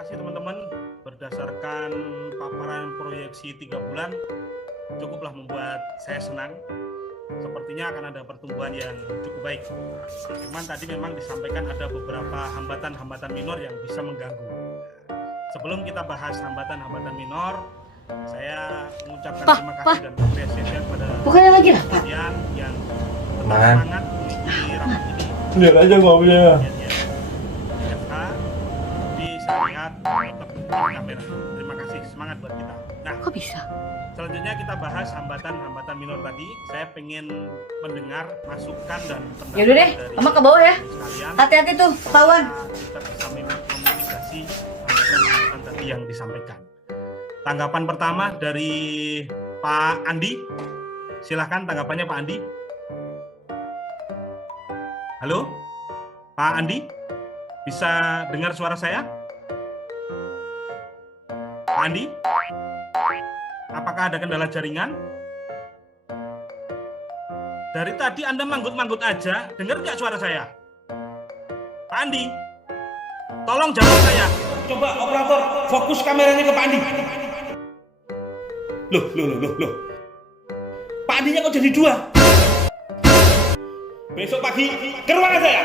kasih teman-teman. Berdasarkan paparan proyeksi 3 bulan, cukuplah membuat saya senang. Sepertinya akan ada pertumbuhan yang cukup baik. Cuman tadi memang disampaikan ada beberapa hambatan-hambatan minor yang bisa mengganggu. Sebelum kita bahas hambatan-hambatan minor, saya mengucapkan terima kasih dan apresiasi kepada Bukannya lagi rapat? kalian yang tetap semangat mengikuti rapat ini. Lihat aja ngomongnya. FH di saya lihat tetap di kamera. Terima kasih, semangat buat kita. Nah, Kok bisa? selanjutnya kita bahas hambatan-hambatan minor tadi. Saya pengen mendengar masukan dan pendapat Yaudah deh, dari Mama ke bawah ya. sekalian. Hati-hati tuh, ketahuan. Kita bisa memitigasi hambatan-hambatan tadi yang disampaikan. Tanggapan pertama dari Pak Andi. Silahkan tanggapannya Pak Andi. Halo, Pak Andi, bisa dengar suara saya? Pak Andi, apakah ada kendala jaringan? Dari tadi Anda manggut-manggut aja, dengar nggak suara saya? Pak Andi, tolong jawab saya. Coba operator fokus kameranya ke Pak Andi. Loh. Pak Andinya kok jadi 2? Besok pagi ke ruangan saya.